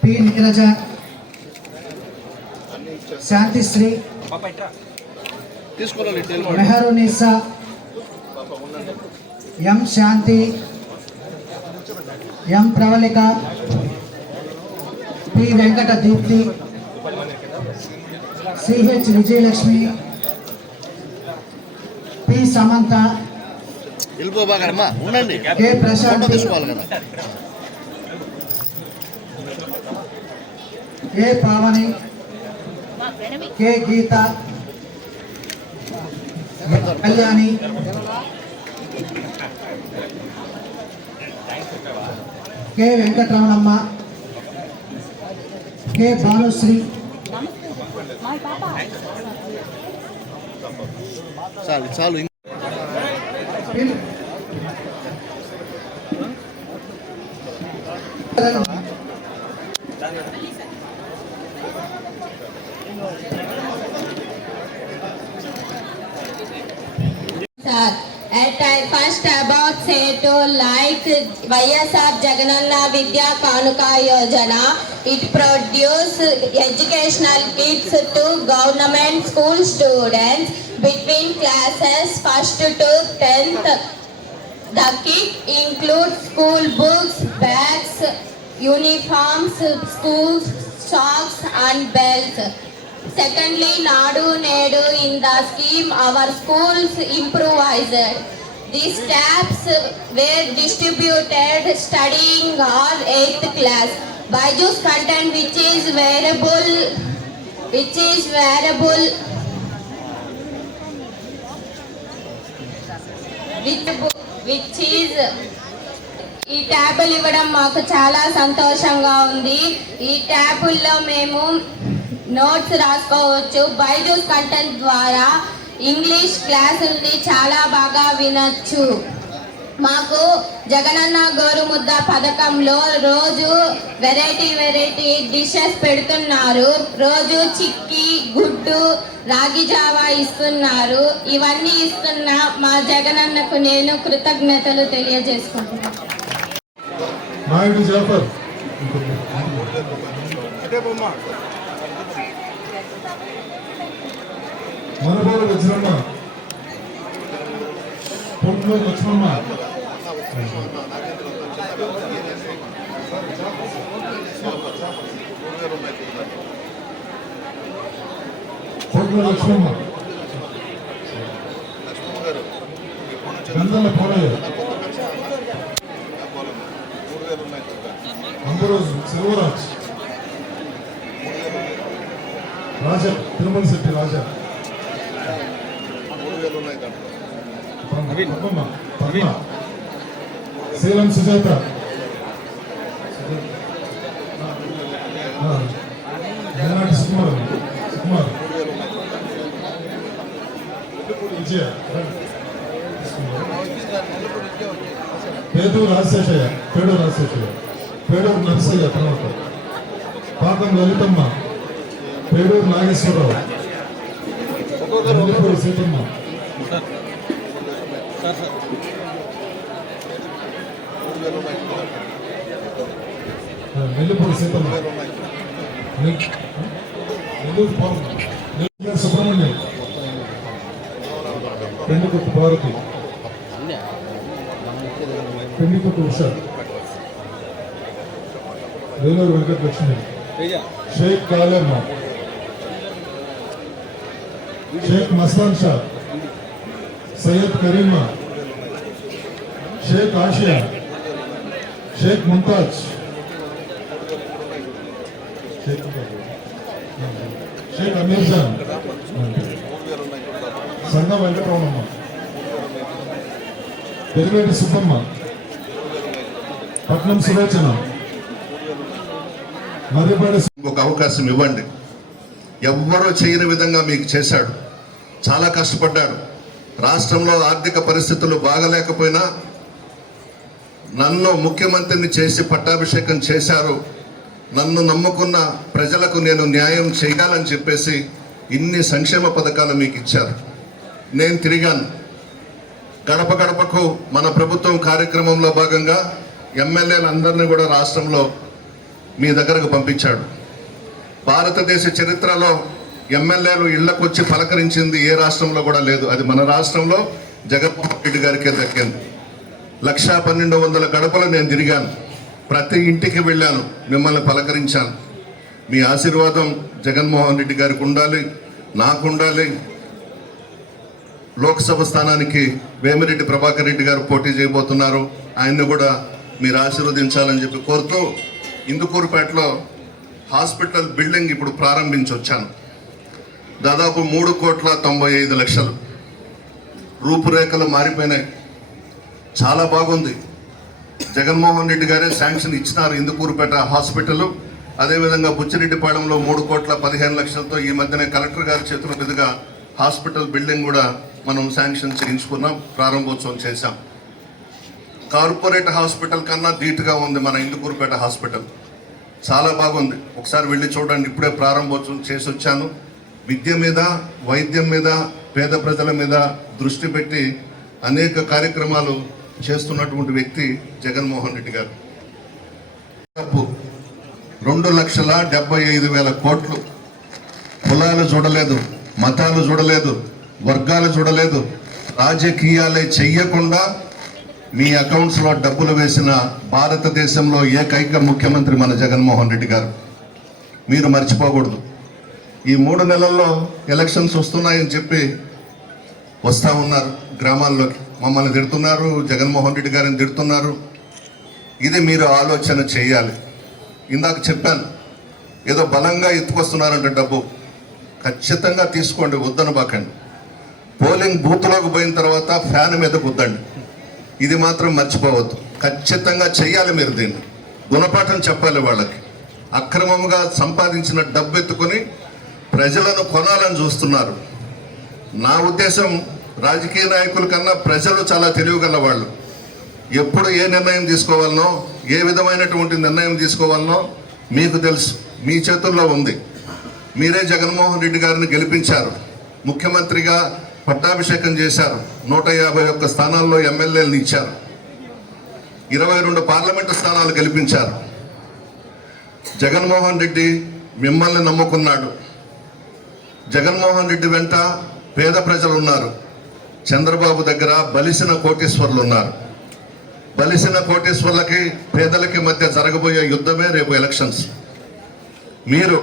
P. Neeraja Shanthisri Meharunnisa M Shanthi M Pravallika P. Venkata Deepthi C H Vijayalakshmi P. Samantha K. Prashanth A Pavani K Geetha Kalyani K Venkataramanamma K Bhanusri. చాలు చాలు. పిన్- At first about say to like YSR Jagananna Vidya Kanuka Yojana, it produce educational kits to government school students between classes first to tenth. The kit includes school books, bags, uniforms, school socks and belts. Secondly, Nadu Nedu in the scheme our schools improvised. These tabs were distributed studying our 8th class. Byju's content which is wearable, which is wearable, which, which is ఈ ట్యాబులు ఇవ్వడం మాకు చాలా సంతోషంగా ఉంది ఈ ట్యాబుల్లో మేము notes రాసుకోవచ్చు. Byju's content ద్వారా ఇంగ్లీష్ క్లాసుల్ని చాలా బాగా వినొచ్చు. మాకు జగనన్న గోరుముద్ద పథకంలో రోజు వెరైటీ వెరైటీ డిషెస్ పెడుతున్నారు. రోజు చిక్కి గుడ్డు రాగి జావా ఇస్తున్నారు. ఇవన్నీ ఇస్తున్న మా జగనన్నకు నేను కృతజ్ఞతలు తెలియజేసుకుంటున్నాను. నాయుడు జాఫర్. మనబోలు లక్ష్మమ్మ పొంట్లో లక్ష్మమ్మ పొంట్లో లక్ష్మమ్మ గంధల పోలయ్య అంబరోజు సెల్వరాజ్ రాజా తిరుమల శెట్టి రాజా శీలం సుజాత. ఏనాటి సుకుమార్ సుకుమార్. విజయ. పేదూరు రాజశేషయ్య పేడూరు రాజశేషయ్య పేడూరు నరసయ్య తర్వాత. పాకం లలితమ్మ పేడూరు నాగేశ్వరరావు. సీతమ్మ. ఆ, నెల్లిపూడి నెల్లూరు నెల్లూరు సుబ్రహ్మణ్యం. పెండుకొట్టు భారతి పెండికొట్టు ఉష. వేలూరు వెంకటలక్ష్మి. షేక్ షేక్ మస్తాన్ షా. సయ్యద్ కరీమా షేక్ ఆషియా షేక్ ముంతాజ్ షేక్ అమీర్ ఖాన్ సంగ వెంకటరమణమ్మ పెరివేటి సుబ్బమ్మ పట్నం సులోచన మర్రిపాటి ఒక అవకాశం ఇవ్వండి. ఎవ్వరూ చేయని విధంగా మీకు చేశాడు. చాలా కష్టపడ్డాడు రాష్ట్రంలో ఆర్థిక పరిస్థితులు బాగలేకపోయినా నన్ను ముఖ్యమంత్రిని చేసి పట్టాభిషేకం చేశారు. నన్ను నమ్ముకున్న ప్రజలకు నేను న్యాయం చేయాలని చెప్పేసి ఇన్ని సంక్షేమ పథకాలు మీకు ఇచ్చారు. నేను తిరిగాను. గడప గడపకు మన ప్రభుత్వం కార్యక్రమంలో భాగంగా ఎమ్మెల్యేలందరినీ కూడా రాష్ట్రంలో మీ దగ్గరకు పంపించాడు. భారతదేశ చరిత్రలో ఎమ్మెల్యేలు ఇళ్ళకు వచ్చి పలకరించింది ఏ రాష్ట్రంలో కూడా లేదు. అది మన రాష్ట్రంలో జగన్మోహన్ రెడ్డి గారికే దక్కింది. లక్షా పన్నెండు వందల గడపలు నేను తిరిగాను. ప్రతి ఇంటికి వెళ్ళాను మిమ్మల్ని పలకరించాను. మీ ఆశీర్వాదం జగన్మోహన్ రెడ్డి గారికి ఉండాలి నాకు ఉండాలి లోక్సభ స్థానానికి వేమిరెడ్డి ప్రభాకర్ రెడ్డి గారు పోటీ చేయబోతున్నారు. ఆయన్ని కూడా మీరు ఆశీర్వదించాలని చెప్పి కోరుతూ ఇందుకూరుపేటలో హాస్పిటల్ బిల్డింగ్ ఇప్పుడు ప్రారంభించి వచ్చాను. దాదాపు మూడు కోట్ల తొంభై ఐదు లక్షలు రూపురేఖలు మారిపోయినాయి. చాలా బాగుంది. జగన్మోహన్ రెడ్డి గారే శాంక్షన్ ఇచ్చినారు ఇందుకూరుపేట హాస్పిటల్. అదేవిధంగా బుచ్చిరెడ్డిపాళెంలో మూడు కోట్ల పదిహేను లక్షలతో ఈ మధ్యనే కలెక్టర్ గారి చేతుల మీదుగా హాస్పిటల్ బిల్డింగ్ కూడా మనం శాంక్షన్ చేయించుకున్నాం ప్రారంభోత్సవం చేశాం. కార్పొరేట్ హాస్పిటల్ కన్నా ధీటుగా ఉంది మన ఇందుకూరుపేట హాస్పిటల్. చాలా బాగుంది. ఒకసారి వెళ్ళి చూడండి ఇప్పుడే ప్రారంభోత్సవం చేసి వచ్చాను. విద్య మీద వైద్యం మీద పేద ప్రజల మీద దృష్టి పెట్టి అనేక కార్యక్రమాలు చేస్తున్నటువంటి వ్యక్తి జగన్మోహన్ రెడ్డి గారు. డబ్బు రెండు లక్షల డెబ్బై ఐదు వేల కోట్లు కులాలు చూడలేదు మతాలు చూడలేదు వర్గాలు చూడలేదు రాజకీయాలే చెయ్యకుండా మీ అకౌంట్స్లో డబ్బులు వేసిన భారతదేశంలో ఏకైక ముఖ్యమంత్రి మన జగన్మోహన్ రెడ్డి గారు. మీరు మర్చిపోకూడదు. ఈ మూడు నెలల్లో ఎలక్షన్స్ వస్తున్నాయని చెప్పి వస్తూ ఉన్నారు గ్రామాల్లోకి. మమ్మల్ని తిడుతున్నారు జగన్మోహన్ రెడ్డి గారిని తిడుతున్నారు. ఇది మీరు ఆలోచన చేయాలి. ఇందాక చెప్పాను ఏదో బలంగా ఎత్తుకొస్తున్నారంటే డబ్బు. ఖచ్చితంగా తీసుకోండి వద్దను బాకండి. పోలింగ్ బూత్లోకి పోయిన తర్వాత ఫ్యాన్ మీద కుద్దండి ఇది మాత్రం మర్చిపోవద్దు. ఖచ్చితంగా చెయ్యాలి మీరు దీన్ని. గుణపాఠం చెప్పాలి వాళ్ళకి. అక్రమంగా సంపాదించిన డబ్బు ఎత్తుకొని ప్రజలను కొనాలని చూస్తున్నారు. నా ఉద్దేశం రాజకీయ నాయకుల కన్నా ప్రజలు చాలా తెలివిగల వాళ్ళు ఎప్పుడు ఏ నిర్ణయం తీసుకోవాలనో ఏ విధమైనటువంటి నిర్ణయం తీసుకోవాలనో మీకు తెలుసు. మీ చేతుల్లో ఉంది. మీరే జగన్మోహన్ రెడ్డి గారిని గెలిపించారు. ముఖ్యమంత్రిగా పట్టాభిషేకం చేశారు. నూట యాభై ఒక్క స్థానాల్లో ఎమ్మెల్యేలను ఇచ్చారు. ఇరవై రెండు పార్లమెంటు స్థానాలు గెలిపించారు. జగన్మోహన్ రెడ్డి మిమ్మల్ని నమ్ముకున్నాడు. జగన్మోహన్ రెడ్డి వెంట పేద ప్రజలు ఉన్నారు. చంద్రబాబు దగ్గర బలిసిన కోటీశ్వర్లు ఉన్నారు. బలిసిన కోటీశ్వర్లకి పేదలకి మధ్య జరగబోయే యుద్ధమే రేపు ఎలక్షన్స్ మీరు